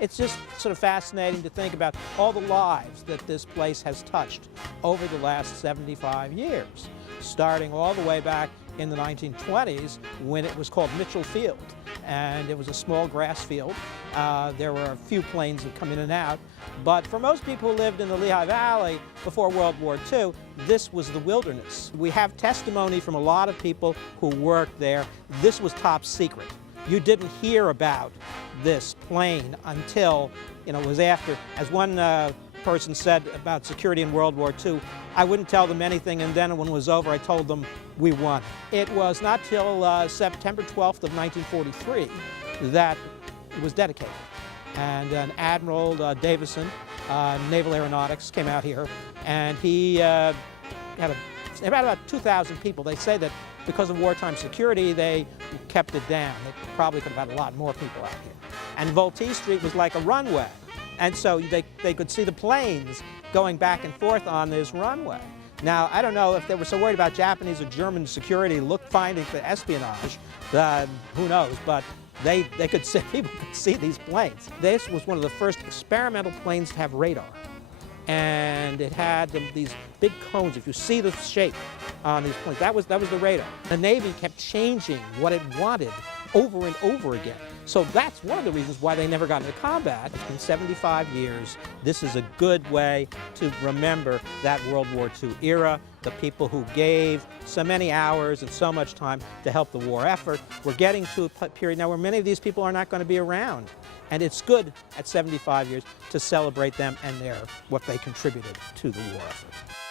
It's just sort of fascinating to think about all the lives that this place has touched over the last 75 years, starting all the way back in the 1920s when it was called Mitchell Field, and it was a small grass field. There were a few planes that come in and out, but for most people who lived in the Lehigh Valley before World War II, this was the wilderness. We have testimony from a lot of people who worked there. This was top secret. You didn't hear about this plane until, it was after. As one person said about security in World War II, I wouldn't tell them anything, and then when it was over, I told them we won. It was not till September 12th of 1943 that it was dedicated. And an Admiral Davison, Naval Aeronautics, came out here, and he had about 2,000 people. They say that because of wartime security, they kept it down. They probably could have had a lot more people out here. And Vultee Street was like a runway. And so they could see the planes going back and forth on this runway. Now, I don't know if they were so worried about Japanese or German security finding for espionage, who knows, but they could see, people could see these planes. This was one of the first experimental planes to have radar. And it had these big cones. If you see the shape on these planes, that was the radar. The Navy kept changing what it wanted over and over again. So that's one of the reasons why they never got into combat. It's been 75 years. This is a good way to remember that World War II era, the people who gave so many hours and so much time to help the war effort. We're getting to a period now where many of these people are not going to be around. And it's good at 75 years to celebrate them and what they contributed to the war effort.